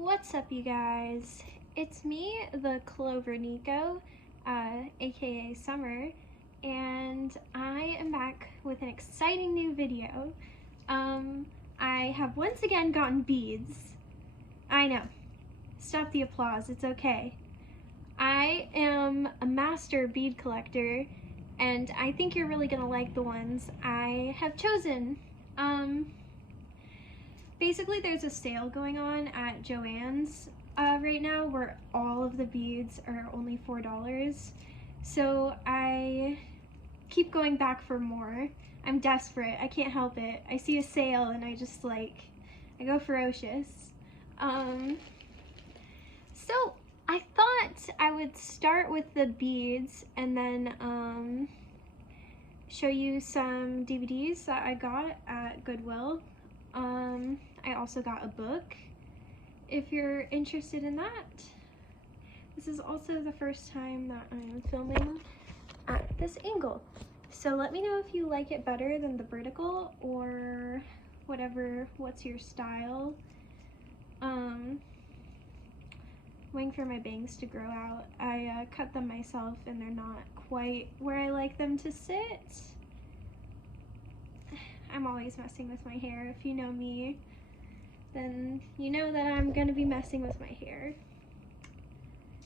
What's up, you guys? It's me, the Clover Nico, aka Summer, and I am back with an exciting new video. I have once again gotten beads. I know. Stop the applause, it's okay. I am a master bead collector, and I think you're really gonna like the ones I have chosen. Basically, there's a sale going on at Joann's right now where all of the beads are only $4. So I keep going back for more. I'm desperate. I can't help it. I see a sale and I go ferocious. So I thought I would start with the beads and then show you some DVDs that I got at Goodwill. I also got a book, if you're interested in that. This is also the first time that I'm filming at this angle. So let me know if you like it better than the vertical or what's your style. Waiting for my bangs to grow out. I cut them myself and they're not quite where I like them to sit. I'm always messing with my hair. If you know me, then you know that I'm gonna be messing with my hair.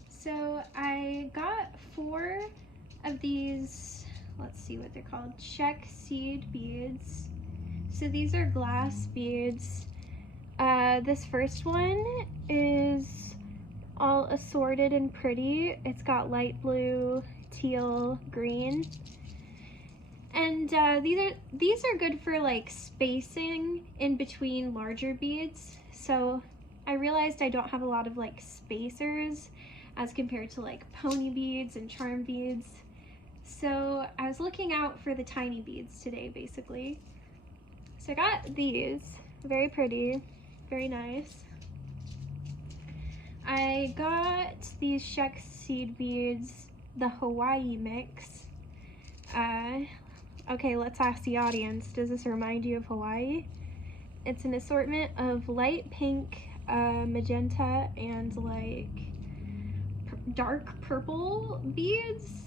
So I got 4 of these, let's see what they're called, check seed beads. So these are glass beads. This first one is all assorted and pretty. It's got light blue, teal, green. And these are good for like spacing in between larger beads. So I realized I don't have a lot of like spacers as compared to like pony beads and charm beads. So I was looking out for the tiny beads today, basically. So I got these, very pretty, very nice. I got these check seed beads, the Hawaii mix. Okay, let's ask the audience, does this remind you of Hawaii? It's an assortment of light pink, magenta, and like dark purple beads.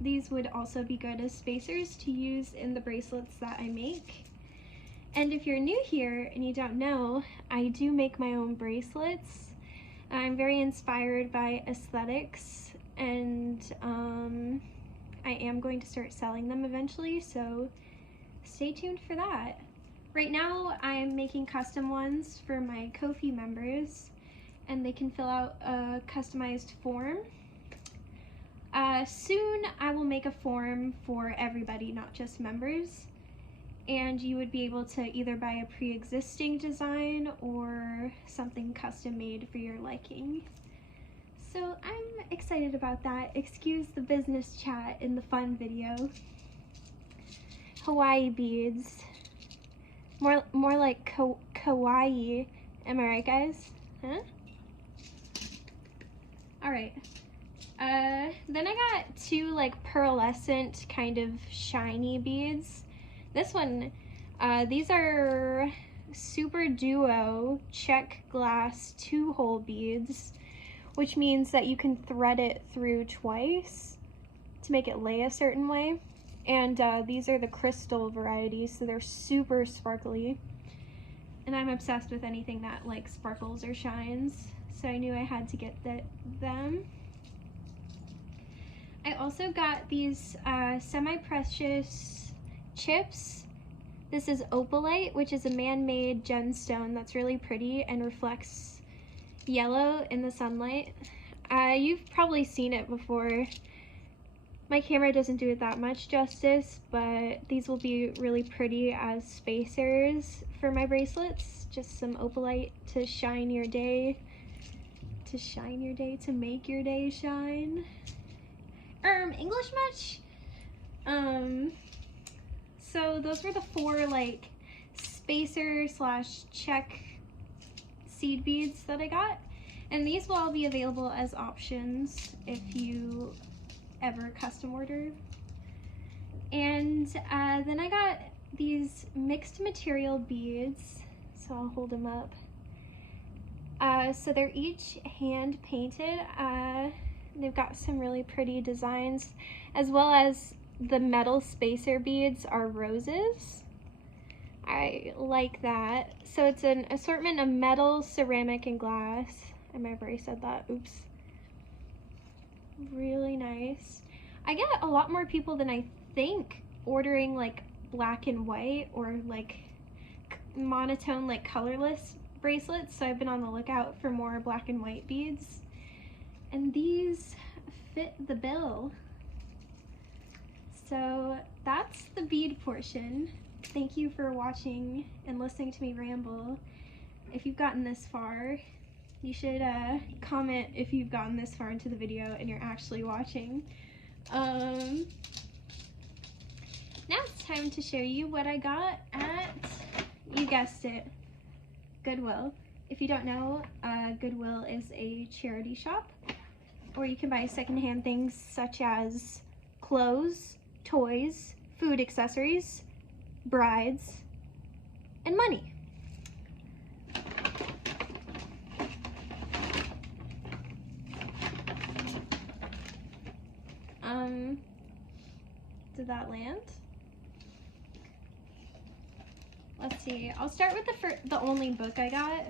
These would also be good as spacers to use in the bracelets that I make. And if you're new here and you don't know, I do make my own bracelets. I'm very inspired by aesthetics, and I am going to start selling them eventually, so stay tuned for that. Right now, I'm making custom ones for my Ko-fi members, and they can fill out a customized form. Soon, I will make a form for everybody, not just members, and you would be able to either buy a pre-existing design or something custom made for your liking. So I'm excited about that. Excuse the business chat in the fun video. Hawaii beads. More like kawaii. Am I right, guys? Huh? Alright. Then I got 2 like pearlescent kind of shiny beads. This one, these are Super Duo check glass 2-hole beads, which means that you can thread it through twice to make it lay a certain way. And these are the crystal varieties, so they're super sparkly. And I'm obsessed with anything that like sparkles or shines, so I knew I had to get them. I also got these semi-precious chips. This is opalite, which is a man-made gemstone that's really pretty and reflects yellow in the sunlight. You've probably seen it before. My camera doesn't do it that much justice, but these will be really pretty as spacers for my bracelets. Just some opalite to shine your day, to make your day shine. English much? So those were the 4 like spacer / check seed beads that I got, and these will all be available as options if you ever custom order. And then I got these mixed material beads, so I'll hold them up. So they're each hand painted. They've got some really pretty designs, as well as the metal spacer beads are roses. I like that. So it's an assortment of metal, ceramic, and glass. I might have already said that. Oops. Really nice. I get a lot more people than I think ordering like black and white or like monotone, like colorless bracelets, so I've been on the lookout for more black and white beads, and these fit the bill. So that's the bead portion. Thank you for watching and listening to me ramble. If you've gotten this far, you should comment if you've gotten this far into the video and you're actually watching. Now it's time to show you what I got at, you guessed it, Goodwill. If you don't know, Goodwill is a charity shop where you can buy secondhand things such as clothes, toys, food accessories, brides, and money. Did that land? Let's see. I'll start with the only book I got.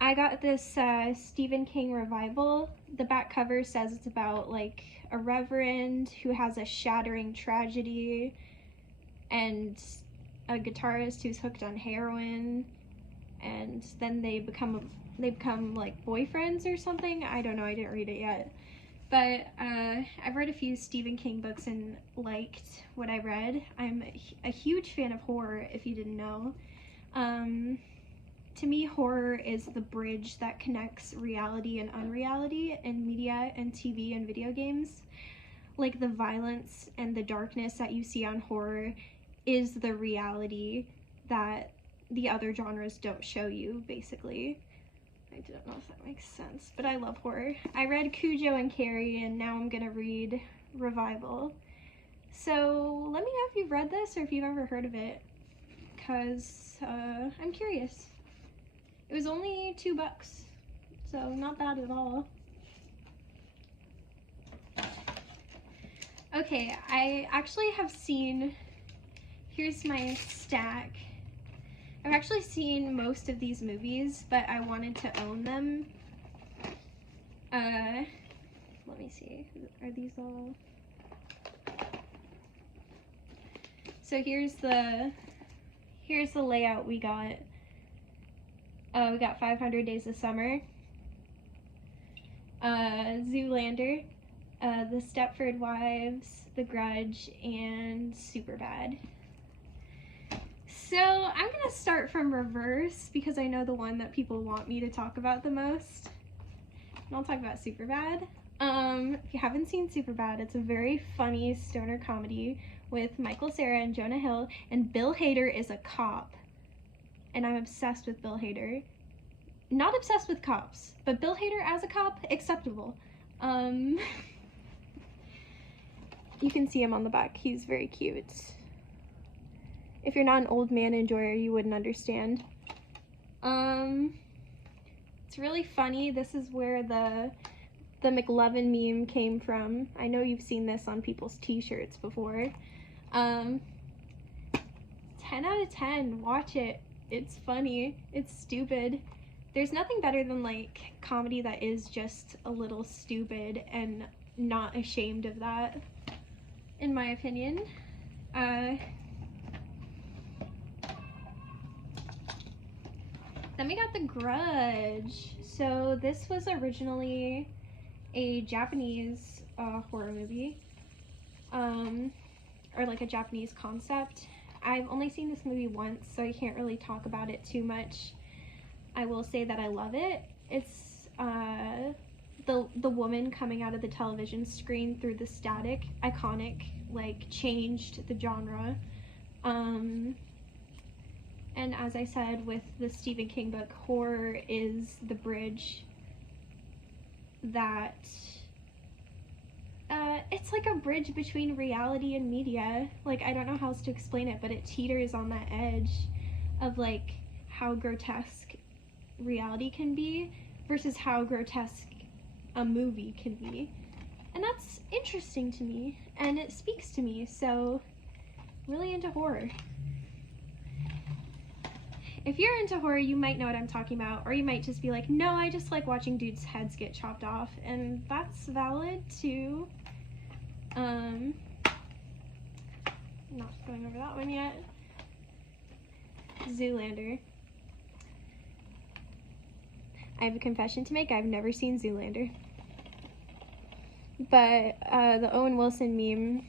I got this Stephen King revival. The back cover says it's about like a reverend who has a shattering tragedy and a guitarist who's hooked on heroin, and then they become like boyfriends or something. I don't know, I didn't read it yet. But I've read a few Stephen King books and liked what I read. I'm a huge fan of horror, if you didn't know. To me, horror is the bridge that connects reality and unreality in media and TV and video games. Like the violence and the darkness that you see on horror is the reality that the other genres don't show you, basically. I don't know if that makes sense, but I love horror. I read Cujo and Carrie, and now I'm gonna read Revival. So let me know if you've read this or if you've ever heard of it, because I'm curious. It was only $2, so not bad at all. Okay, I actually have seen, here's my stack. I've actually seen most of these movies, but I wanted to own them. Let me see, are these all? So here's the layout we got. We got 500 Days of Summer, Zoolander, The Stepford Wives, The Grudge, and Superbad. So I'm gonna start from reverse because I know the one that people want me to talk about the most. And I'll talk about Superbad. If you haven't seen Superbad, it's a very funny stoner comedy with Michael Cera and Jonah Hill, and Bill Hader is a cop. And I'm obsessed with Bill Hader. Not obsessed with cops, but Bill Hader as a cop, acceptable. You can see him on the back, he's very cute. If you're not an old man enjoyer, you wouldn't understand. It's really funny. This is where the McLovin meme came from. I know you've seen this on people's t-shirts before. 10 out of 10, watch it. It's funny, it's stupid. There's nothing better than like comedy that is just a little stupid and not ashamed of that, in my opinion. Then we got The Grudge. So this was originally a Japanese horror movie, or like a Japanese concept. I've only seen this movie once, so I can't really talk about it too much. I will say that I love it. It's the woman coming out of the television screen through the static, iconic, like changed the genre. And as I said with the Stephen King book, horror is the bridge that, it's like a bridge between reality and media. Like, I don't know how else to explain it, but it teeters on that edge of like how grotesque reality can be versus how grotesque a movie can be. And that's interesting to me, and it speaks to me, so really into horror. If you're into horror, you might know what I'm talking about, or you might just be like, no, I just like watching dudes' heads get chopped off, and that's valid too. Not going over that one yet. Zoolander. I have a confession to make. I've never seen Zoolander. But the Owen Wilson meme,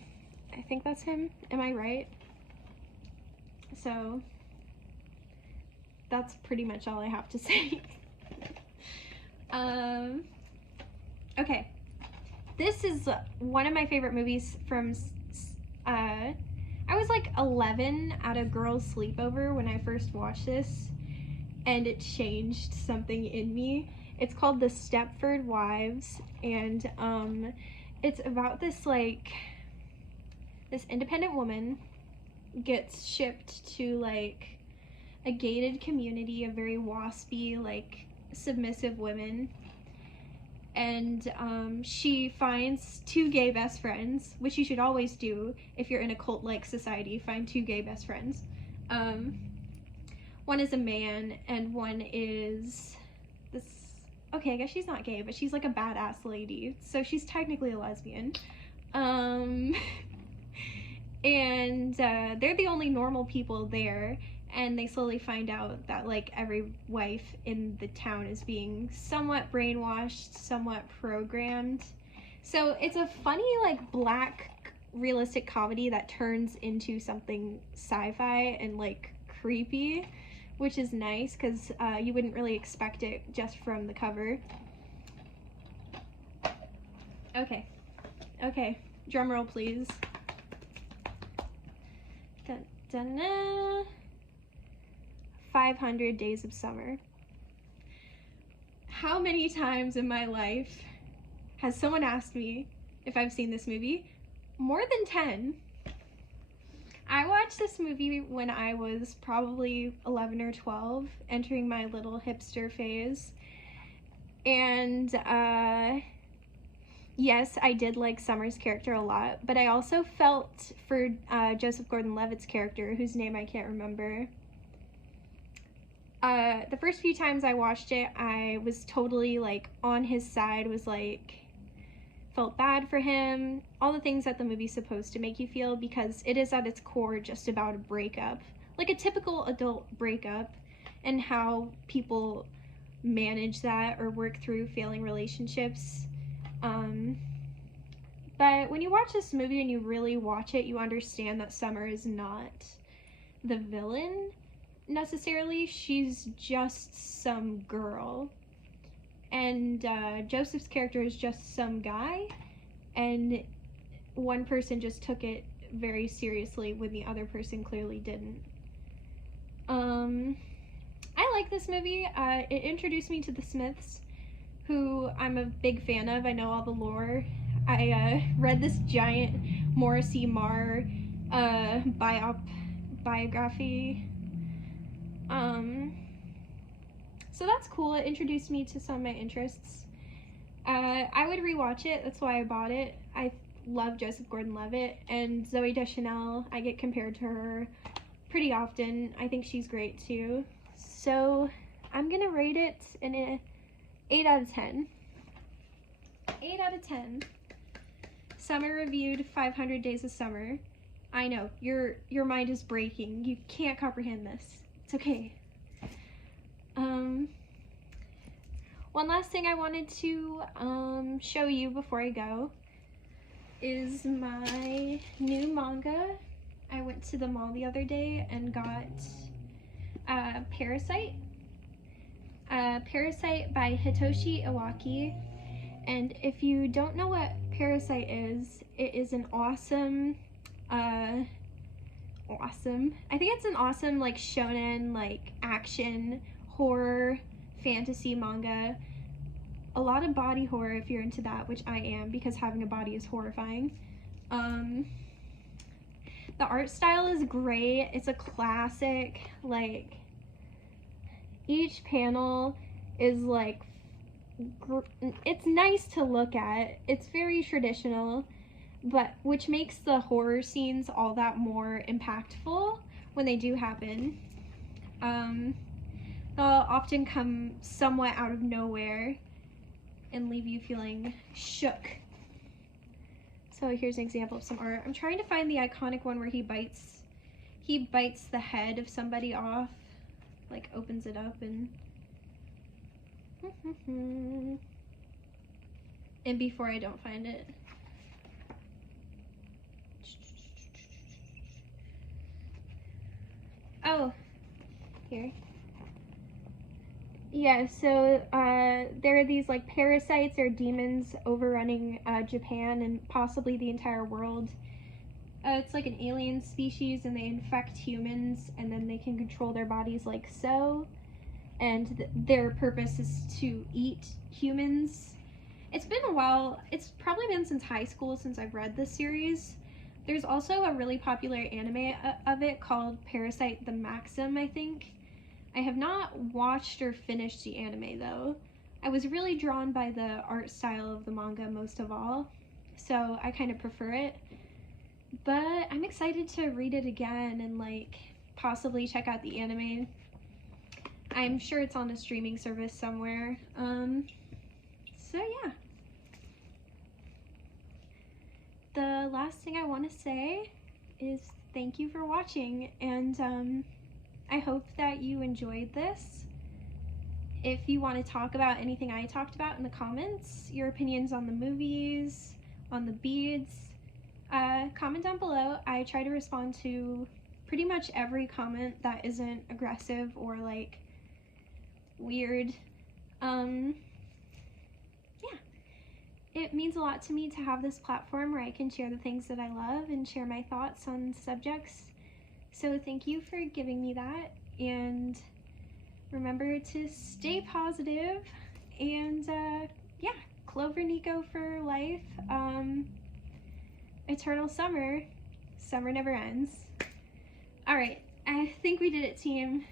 I think that's him. Am I right? So that's pretty much all I have to say. Okay. This is one of my favorite movies from, I was like 11 at a girl's sleepover when I first watched this, and it changed something in me. It's called The Stepford Wives, and it's about this, like, this independent woman gets shipped to, like, a gated community of very waspy, like, submissive women, and she finds two gay best friends, which you should always do if you're in a cult-like society. Find two gay best friends. One is a man, and one is this, okay, I guess she's not gay, but she's like a badass lady, so she's technically a lesbian. And they're the only normal people there, and they slowly find out that, like, every wife in the town is being somewhat brainwashed, somewhat programmed. So it's a funny, like, black realistic comedy that turns into something sci-fi and, like, creepy, which is nice because you wouldn't really expect it just from the cover. Okay, drum roll please. Dun, dun, dun. 500 Days of Summer. How many times in my life has someone asked me if I've seen this movie? More than 10. I watched this movie when I was probably 11 or 12, entering my little hipster phase. And yes, I did like Summer's character a lot, but I also felt for Joseph Gordon-Levitt's character, whose name I can't remember. The first few times I watched it, I was totally, like, on his side, was like, felt bad for him, all the things that the movie's supposed to make you feel, because it is at its core just about a breakup, like a typical adult breakup, and how people manage that or work through failing relationships. But when you watch this movie and you really watch it, you understand that Summer is not the villain necessarily. She's just some girl, and Joseph's character is just some guy, and one person just took it very seriously when the other person clearly didn't. I like this movie. It introduced me to the Smiths, who I'm a big fan of. I know all the lore. I read this giant Morrissey Marr biography. So that's cool. It introduced me to some of my interests. I would rewatch it. That's why I bought it. I love Joseph Gordon-Levitt, and Zooey Deschanel. I get compared to her pretty often. I think she's great too. So I'm gonna rate it an 8 out of 10. 8 out of 10. Summer reviewed 500 Days of Summer. I know, your mind is breaking. You can't comprehend this. It's okay. One last thing I wanted to show you before I go is my new manga. I went to the mall the other day and got Parasite. Parasite by Hitoshi Iwaki. And if you don't know what Parasite is, it is an awesome, I think it's an awesome, like, shonen, like, action, horror, fantasy manga. A lot of body horror if you're into that, which I am, because having a body is horrifying. The art style is great. It's a classic, like, each panel is like, it's nice to look at. It's very traditional, but which makes the horror scenes all that more impactful when they do happen. They'll often come somewhat out of nowhere and leave you feeling shook. So here's an example of some art. I'm trying to find the iconic one where he bites the head of somebody off, like opens it up and and before I don't find it. Oh, here. Yeah, so there are these like parasites or demons overrunning Japan and possibly the entire world. It's like an alien species and they infect humans and then they can control their bodies like so. And their purpose is to eat humans. It's been a while. It's probably been since high school since I've read this series. There's also a really popular anime of it called Parasite the Maxim, I think. I have not watched or finished the anime though. I was really drawn by the art style of the manga most of all, so I kind of prefer it. But I'm excited to read it again and like possibly check out the anime. I'm sure it's on a streaming service somewhere. So yeah. The last thing I want to say is thank you for watching, and I hope that you enjoyed this. If you want to talk about anything I talked about in the comments, your opinions on the movies, on the beads, comment down below. I try to respond to pretty much every comment that isn't aggressive or like weird. Yeah. It means a lot to me to have this platform where I can share the things that I love and share my thoughts on subjects. So thank you for giving me that, and remember to stay positive, and yeah, Clover Nico for life. Eternal summer. Summer never ends. Alright, I think we did it, team.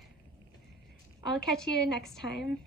I'll catch you next time.